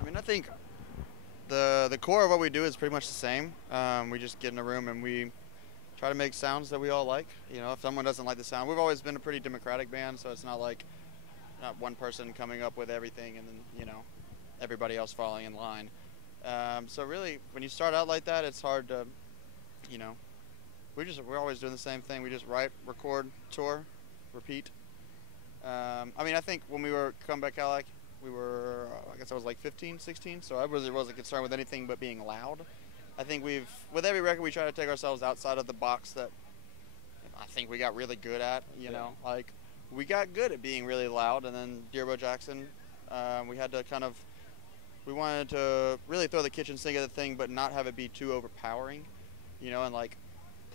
I mean, I think the core of what we do is pretty much the same. We just get in a room and we try to make sounds that we all like. You know, if someone doesn't like the sound, we've always been a pretty democratic band, so it's not like not one person coming up with everything and then, you know, everybody else falling in line. So really, when you start out like that, it's hard to, you know, we're always doing the same thing. We just write, record, tour, repeat. I mean, I think when we were Comeback Cadillac, we were, I guess I was like 15, 16, so I really wasn't concerned with anything but being loud. I think with every record, we try to take ourselves outside of the box that I think we got really good at, you know. Like, we got good at being really loud, and then Dearbo Jackson, we had to we wanted to really throw the kitchen sink at the thing, but not have it be too overpowering, you know, and like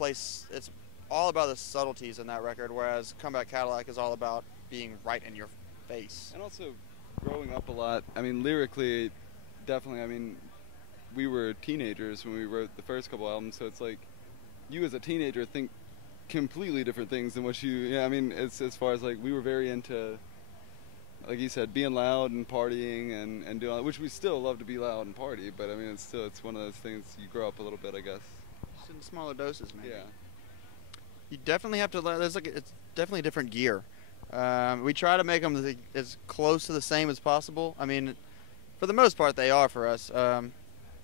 it's all about the subtleties in that record, whereas Comeback Cadillac is all about being right in your face. And also growing up a lot, I mean, lyrically, definitely, I mean, we were teenagers when we wrote the first couple albums, so it's like you as a teenager think completely different things than what I mean, it's as far as like we were very into, like you said, being loud and partying and doing, which we still love to be loud and party, but I mean, it's one of those things you grow up a little bit, I guess. Just in smaller doses, man. Yeah. You definitely have to, it's definitely different gear. We try to make them as close to the same as possible. I mean, for the most part, they are for us.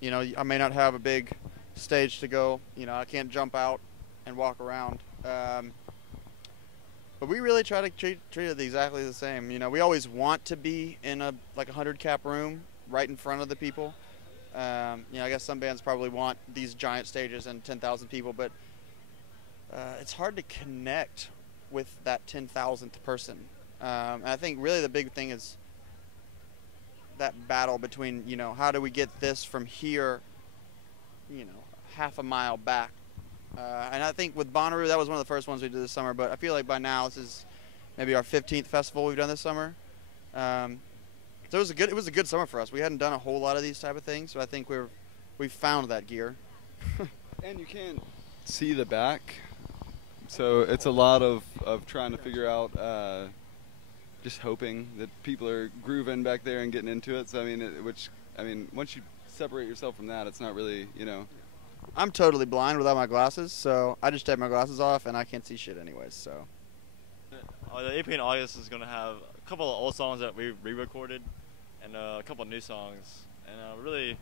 You know, I may not have a big stage to go. You know, I can't jump out and walk around. But we really try to treat it exactly the same. You know, we always want to be in a 100 cap room right in front of the people. You know, I guess some bands probably want these giant stages and 10,000 people, but it's hard to connect with that 10,000th person. And I think really the big thing is that battle between, you know, how do we get this from here, you know, half a mile back. And I think with Bonnaroo, that was one of the first ones we did this summer, but I feel like by now this is maybe our 15th festival we've done this summer. So it was a good summer for us. We hadn't done a whole lot of these type of things, so I think we found that gear. And you can't see the back, so it's a lot of trying to figure out, just hoping that people are grooving back there and getting into it. So I mean, once you separate yourself from that, it's not really, you know. I'm totally blind without my glasses, so I just take my glasses off and I can't see shit anyways, so. The EP in August is going to have a couple of old songs that we re-recorded and a couple of new songs. And really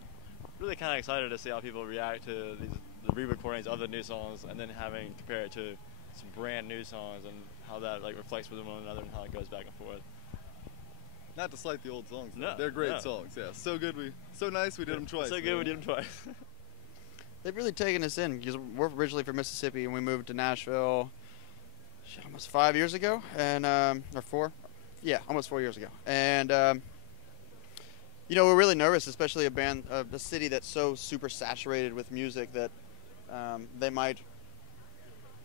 kind of excited to see how people react to the re-recordings of the new songs and then compare it to some brand new songs and how that like reflects with one another and how it goes back and forth. Not to slight the old songs, no, they're great songs, yeah. So good, so nice we did them twice. So good we did them twice. They've really taken us in because we're originally from Mississippi and we moved to Nashville almost 5 years ago, and or 4, yeah, almost 4 years ago. And you know, we're really nervous, especially a city that's so super saturated with music that they might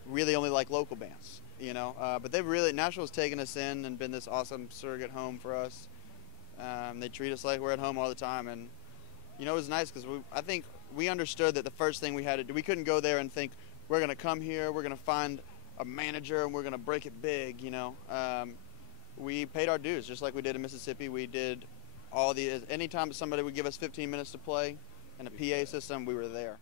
really only like local bands, you know. But Nashville's taken us in and been this awesome surrogate home for us. They treat us like we're at home all the time, and you know, it was nice because I think we understood that the first thing we had to do, we couldn't go there and think we're going to come here, we're going to find a manager, and we're going to break it big, you know. We paid our dues just like we did in Mississippi. We did anytime somebody would give us 15 minutes to play and a PA system, we were there.